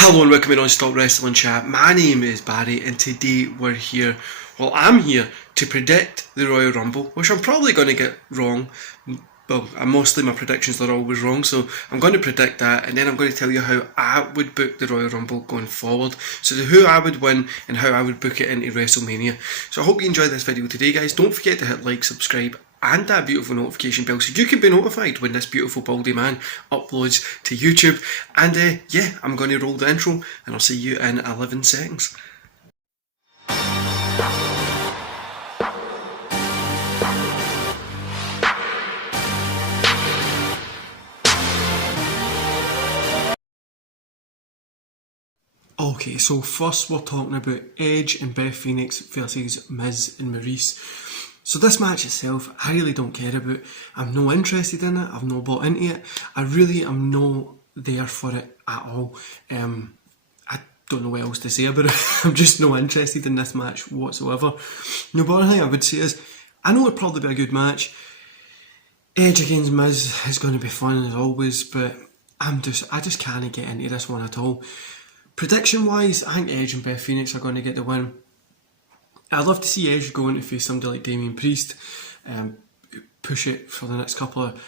Hello and welcome to Non-Stop Wrestling Chat. My name is Barry and today I'm here to predict the Royal Rumble, which I'm probably going to get wrong. Well, mostly my predictions are always wrong, so I'm going to predict that and then I'm going to tell you how I would book the Royal Rumble going forward. So who I would win and how I would book it into WrestleMania. So I hope you enjoyed this video today, guys. Don't forget to hit like, subscribe and that beautiful notification bell so you can be notified when this beautiful baldy man uploads to YouTube. And yeah, I'm going to roll the intro and I'll see you in 11 seconds. Okay, so first we're talking about Edge and Beth Phoenix versus Miz and Maurice. So this match itself, I really don't care about. I'm not interested in it. I've not bought into it. I really am not there for it at all. I don't know what else to say about it. I'm just not interested in this match whatsoever. No, but one thing I would say is, I know it'll probably be a good match. Edge against Miz is going to be fun as always, but I just can't get into this one at all. Prediction wise, I think Edge and Beth Phoenix are going to get the win. I'd love to see Edge going to face somebody like Damien Priest, push it for the next couple of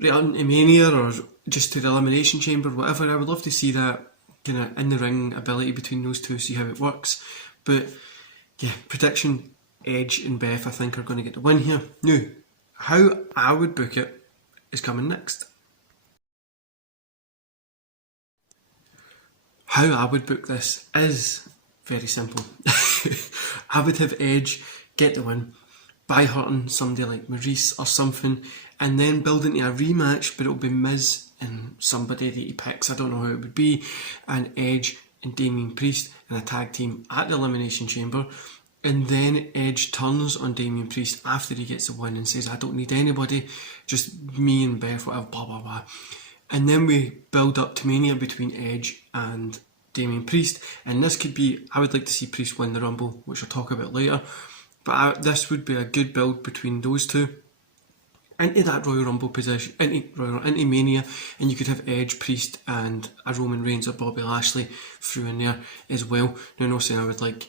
right into Mania or just to the Elimination Chamber, whatever. I would love to see that kind of in the ring ability between those two, see how it works. But yeah, prediction, Edge and Beth I think are going to get the win here. Now, how I would book it is coming next. How I would book this is very simple. I would have Edge get the win by hurting somebody like Maurice or something, and then build into a rematch, but it'll be Miz and somebody that he picks. I don't know who it would be, and Edge and Damien Priest in a tag team at the Elimination Chamber, and then Edge turns on Damien Priest after he gets the win and says, I don't need anybody, just me and Beth, whatever, blah blah blah. And then we build up to Mania between Edge and Damien Priest, and this could be, I would like to see Priest win the Rumble, which I'll talk about later, but this would be a good build between those two into that Royal Rumble position, into Mania, and you could have Edge, Priest and a Roman Reigns or Bobby Lashley through in there as well. Now, I'm not saying I would like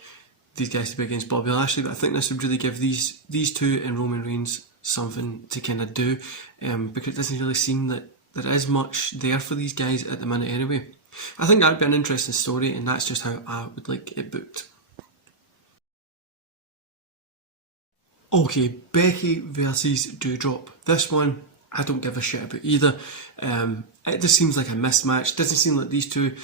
these guys to be against Bobby Lashley, but I think this would really give these two and Roman Reigns something to kind of do, because it doesn't really seem that there is much there for these guys at the minute anyway. I think that would be an interesting story, and that's just how I would like it booked. Okay, Becky versus Doudrop. This one, I don't give a shit about either. It just seems like a mismatch. Doesn't seem like these two.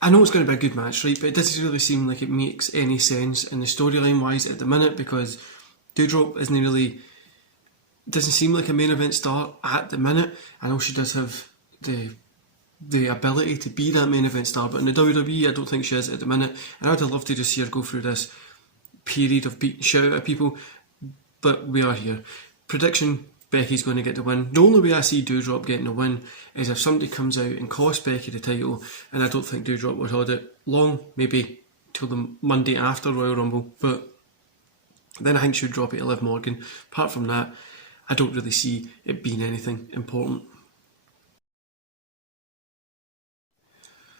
I know it's going to be a good match, right? But it doesn't really seem like it makes any sense in the storyline wise at the minute, because Doudrop isn't really. Doesn't seem like a main event star at the minute. I know she does have the ability to be that main event star, but in the WWE I don't think she is at the minute, and I'd love to just see her go through this period of beating shit out of people, but we are here. Prediction, Becky's going to get the win. The only way I see Doudrop getting the win is if somebody comes out and costs Becky the title, and I don't think Doudrop would hold it long, maybe till the Monday after Royal Rumble, but then I think she would drop it to Liv Morgan. Apart from that, I don't really see it being anything important.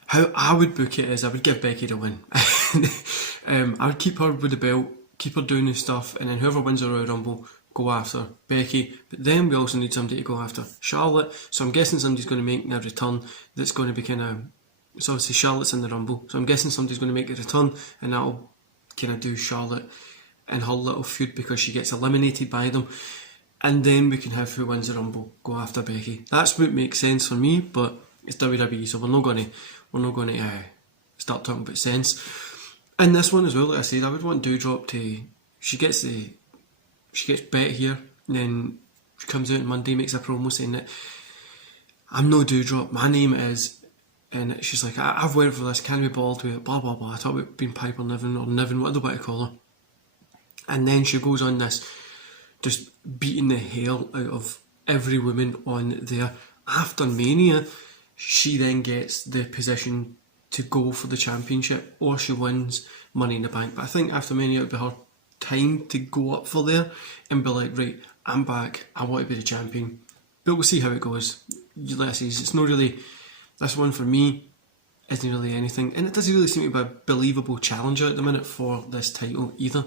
How I would book it is I would give Becky the win. I would keep her with the belt, keep her doing this stuff, and then whoever wins the Royal Rumble, go after Becky. But then we also need somebody to go after Charlotte. So I'm guessing somebody's going to make a return that's going to be kind of... So obviously Charlotte's in the Rumble. So I'm guessing somebody's going to make a return, and that'll kind of do Charlotte and her little feud because she gets eliminated by them. And then we can have who wins the Rumble go after Becky. That's what makes sense for me, but it's WWE, so we're not going to start talking about sense. And this one as well, like I said, I would want Doudrop to. She gets bet here, and then she comes out on Monday, makes a promo saying that I'm no Doudrop, my name is, and she's like, I've waited for this, can't be bothered with it, blah blah blah. I thought about being Piper Niven or Niven, whatever they want to call her. And then she goes on this, just beating the hell out of every woman on there. After Mania, she then gets the position to go for the championship, or she wins Money in the Bank. But I think after Mania it would be her time to go up for there and be like, right, I'm back, I want to be the champion. But we'll see how it goes. Like I say, it's not really, this one for me, isn't really anything, and it doesn't really seem to be a believable challenger at the minute for this title either.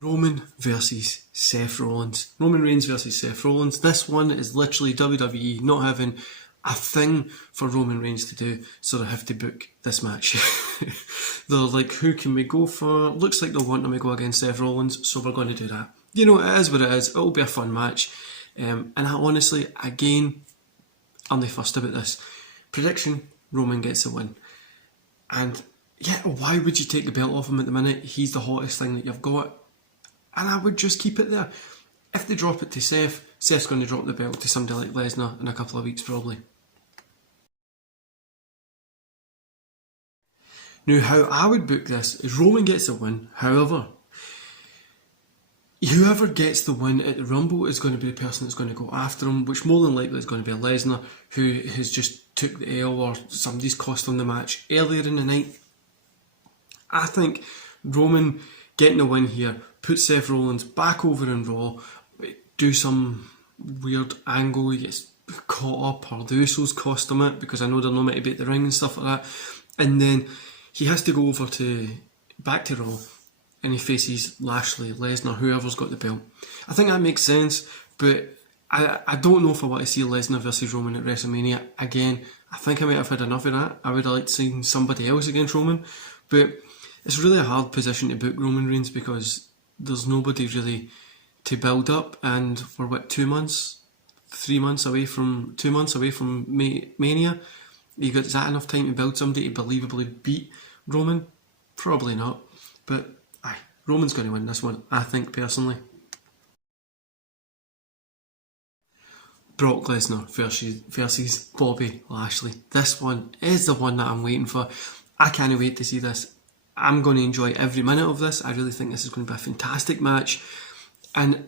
Roman versus Seth Rollins. Roman Reigns versus Seth Rollins. This one is literally WWE not having a thing for Roman Reigns to do, so they have to book this match. They're like, who can we go for? Looks like they'll want him to go against Seth Rollins, so we're going to do that. You know, it is what it is. It'll be a fun match. And I honestly, again, I'm the first about this. Prediction, Roman gets the win. And yeah, why would you take the belt off him at the minute? He's the hottest thing that you've got. And I would just keep it there. If they drop it to Seth, Seth's going to drop the belt to somebody like Lesnar in a couple of weeks probably. Now, how I would book this is Roman gets the win. However, whoever gets the win at the Rumble is going to be the person that's going to go after him, which more than likely is going to be a Lesnar, who has just took the L or somebody's cost him the match earlier in the night. I think Roman getting the win here, put Seth Rollins back over in Raw, do some weird angle, he gets caught up, or the Usos cost him it, because I know they're not meant to be at the ring and stuff like that, and then he has to go over to back to Raw, and he faces Lashley, Lesnar, whoever's got the belt. I think that makes sense, but I don't know if I want to see Lesnar versus Roman at WrestleMania again. I think I might have had enough of that. I would have liked seeing somebody else against Roman, but it's really a hard position to book Roman Reigns because there's nobody really to build up, and we're what, 2 months, 3 months away from 2 months away from Mania. Is that enough time to build somebody to believably beat Roman? Probably not. But aye, Roman's going to win this one, I think personally. Brock Lesnar versus Bobby Lashley. This one is the one that I'm waiting for. I can't wait to see this. I'm going to enjoy every minute of this. I really think this is going to be a fantastic match. And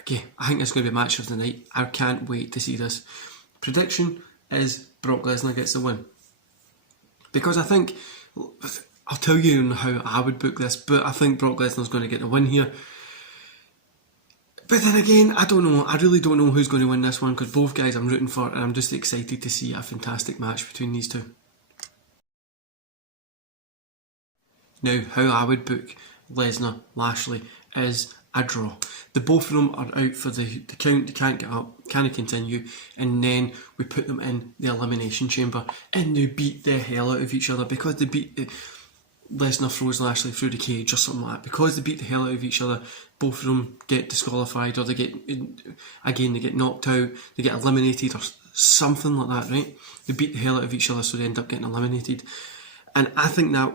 okay, I think it's going to be a match of the night. I can't wait to see this. Prediction is Brock Lesnar gets the win. Because I think, I'll tell you how I would book this, but I think Brock Lesnar's going to get the win here. But then again, I don't know. I really don't know who's going to win this one, because both guys I'm rooting for, and I'm just excited to see a fantastic match between these two. Now, how I would book Lesnar, Lashley is a draw. The both of them are out for the count, they can't get up, can't continue, and then we put them in the Elimination Chamber and they beat the hell out of each other because they beat Lesnar throws Lashley through the cage or something like that. Because they beat the hell out of each other, both of them get disqualified, or they get knocked out, they get eliminated or something like that, right? They beat the hell out of each other, so they end up getting eliminated. And I think that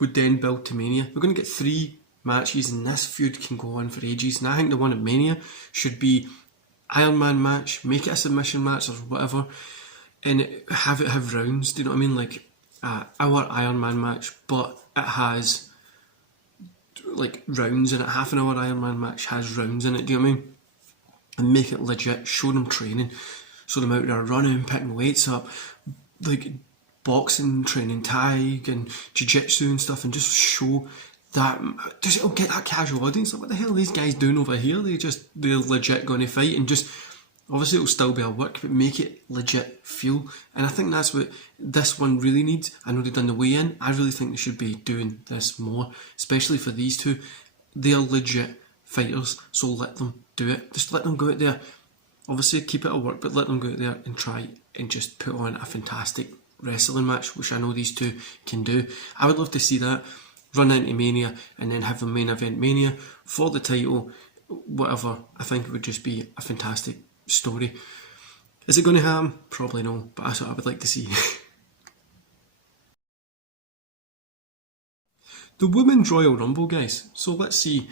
would then build to Mania. We're going to get 3 matches, and this feud can go on for ages. And I think the one at Mania should be Iron Man match, make it a submission match or whatever, and have rounds. Do you know what I mean? Like our Iron Man match, but it has like rounds in it. Half an hour Iron Man match has rounds in it. Do you know what I mean? And make it legit. Show them training, show them out there running, picking weights up, like boxing training, tag and jiu-jitsu and stuff, and just show that, just it'll get that casual audience like, what the hell are these guys doing over here? They're legit going to fight, and just obviously it'll still be a work, but make it legit feel. And I think that's what this one really needs. I know they've done the weigh-in. I really think they should be doing this more, especially for these two. They're legit fighters, so let them do it. Just let them go out there. Obviously keep it a work, but let them go out there and try and just put on a fantastic wrestling match, which I know these two can do. I would love to see that run into Mania and then have the main event Mania for the title, whatever. I think it would just be a fantastic story. Is it going to happen? Probably no, but that's what I would like to see. The Women's Royal Rumble, guys. So let's see.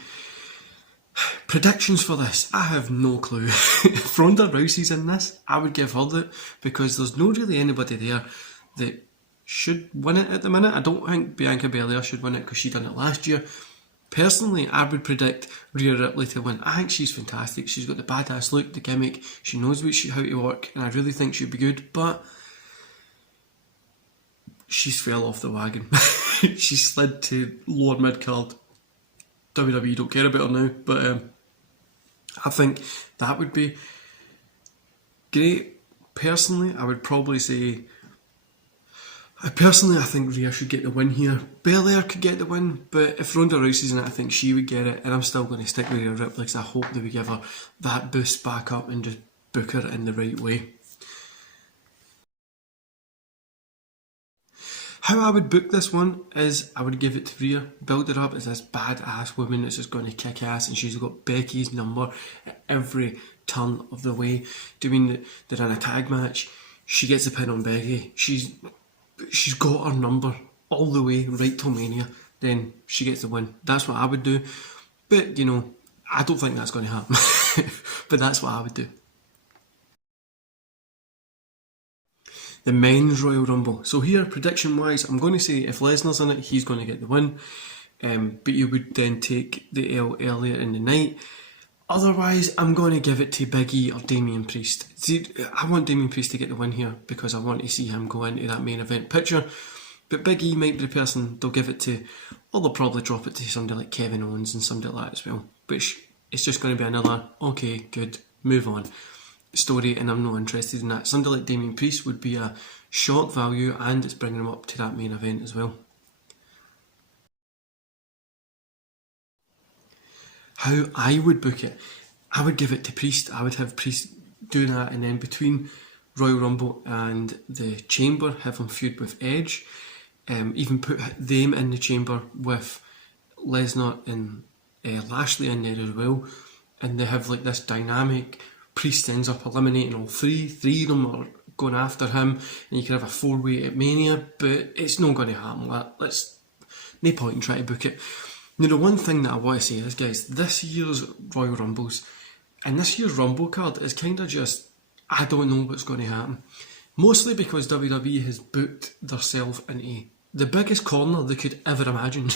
Predictions for this. I have no clue. If Ronda Rousey's in this, I would give her that, because there's no really anybody there that should win it at the minute. I don't think Bianca Belair should win it because she done it last year. Personally, I would predict Rhea Ripley to win. I think she's fantastic. She's got the badass look, the gimmick. She knows how to work, and I really think she'd be good. But she's fell off the wagon. She slid to lower mid card. WWE don't care about her now, but I think that would be great. Personally, I would probably say, I think Rhea should get the win here. Belair could get the win, but if Ronda Rousey's in it, I think she would get it, and I'm still going to stick with Rhea Ripley because I hope they would give her that boost back up and just book her in the right way. How I would book this one is I would give it to Rhea, build her up as this badass woman that's just going to kick ass, and she's got Becky's number at every turn of the way. Doing they're in a tag match, she gets the pin on Becky. She's got her number all the way right till Mania. Then she gets the win. That's what I would do. But I don't think that's going to happen. But that's what I would do. The men's Royal Rumble. So here, prediction wise, I'm going to say if Lesnar's in it, he's going to get the win. But you would then take the L earlier in the night. Otherwise, I'm going to give it to Big E or Damian Priest. See, I want Damian Priest to get the win here because I want to see him go into that main event picture. But Big E might be the person they'll give it to, or they'll probably drop it to somebody like Kevin Owens and somebody like that as well. Which it's just going to be another, okay, good, move on story, and I'm not interested in that. Somebody like Damian Priest would be a shock value, and it's bringing him up to that main event as well. How I would book it, I would give it to Priest. I would have Priest do that, and then between Royal Rumble and the Chamber, have him feud with Edge. Even put them in the Chamber with Lesnar and Lashley in there as well, and they have like this dynamic. Priest ends up eliminating all three of them are going after him, and you can have a 4-way at Mania, but it's not going to happen. Let's no point in trying to book it. Now, the one thing that I want to say is, guys, this year's Royal Rumbles and this year's Rumble card is kind of just, I don't know what's going to happen. Mostly because WWE has booked themselves into the biggest corner they could ever imagine.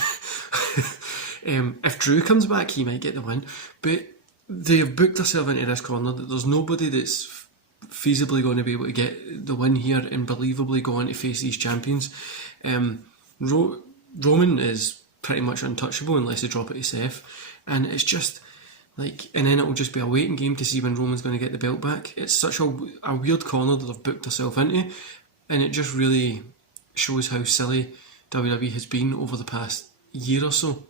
If Drew comes back, he might get the win, but they have booked themselves into this corner that there's nobody that's feasibly going to be able to get the win here and believably go on to face these champions. Roman is pretty much untouchable unless they drop it to Seth, and it's just like, and then it'll just be a waiting game to see when Roman's going to get the belt back. It's such a weird corner that they've booked themselves into, and it just really shows how silly WWE has been over the past year or so.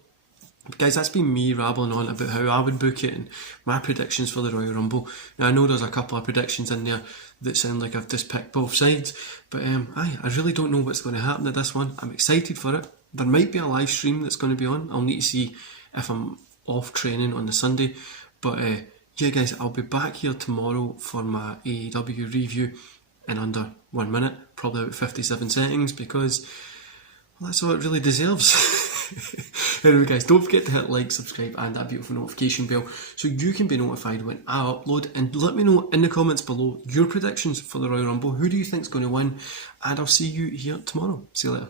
Guys, that's been me rambling on about how I would book it and my predictions for the Royal Rumble. Now, I know there's a couple of predictions in there that sound like I've just picked both sides, but I really don't know what's going to happen at this one. I'm excited for it. There might be a live stream that's going to be on. I'll need to see if I'm off training on the Sunday. But yeah, guys, I'll be back here tomorrow for my AEW review in under 1 minute, probably about 57 seconds, because well, that's all it really deserves. Anyway, guys, don't forget to hit like, subscribe, and that beautiful notification bell so you can be notified when I upload. And let me know in the comments below your predictions for the Royal Rumble. Who do you think's going to win? And I'll see you here tomorrow. See you later.